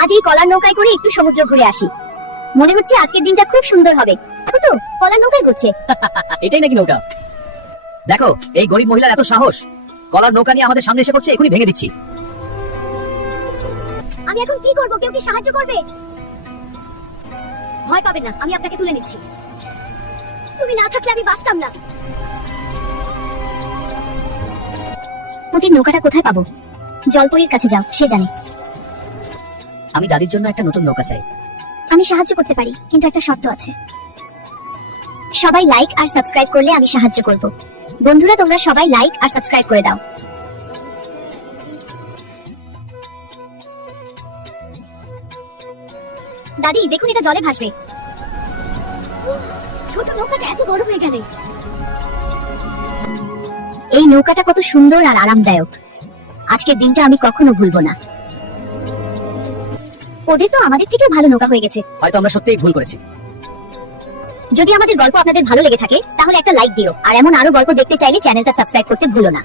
আজ এই কলার নৌকায় করে একটু সমুদ্র ঘুরে আসি। মনে হচ্ছে আজকের দিনটা খুব সুন্দর হবে। তো কলার নৌকায় ঘুরছে। এটাই নাকি নৌকা? দেখো এই গরিব মহিলার এত সাহস, কলার নৌকা নিয়ে আমাদের সামনে এসে পড়ছে, এখনই ভেঙে দিচ্ছি। আমি এখন কি করব? কেউ কি সাহায্য করবে? ভয় পাবেন না, আমি আপনাকে তুলে নিচ্ছি। তুমি না থাকলে আমি বাঁচতাম না। পুতির নৌকাটা কোথায় পাবো? জলপরীর কাছে যাও, সে জানে। আমি দাদির জন্য একটা নতুন নৌকা চাই। আমি সাহায্য করতে পারি, কিন্তু একটা শর্ত আছে। সবাই লাইক আর সাবস্ক্রাইব করলে আমি সাহায্য করব। বন্ধুরা, তোমরা সবাই লাইক আর সাবস্ক্রাইব করে দাও। দাদি দেখুন, এটা জলে ভাসবে। ছোট নৌকাটা এত বড় হয়ে গেল। এই নৌকাটা কত সুন্দর আর আরামদায়ক। আজকের দিনটা আমি কখনো ভুলবো না। ওদের তো আমাদের থেকেও ভালো নৌকা হয়ে গেছে। হয়তো আমরা সত্যিই ভুল করেছি। যদি আমাদের গল্প আপনাদের ভালো লেগে থাকে তাহলে একটা লাইক দিও, আর এমন আরো গল্প দেখতে চাইলে চ্যানেলটা সাবস্ক্রাইব করতে ভুলো না।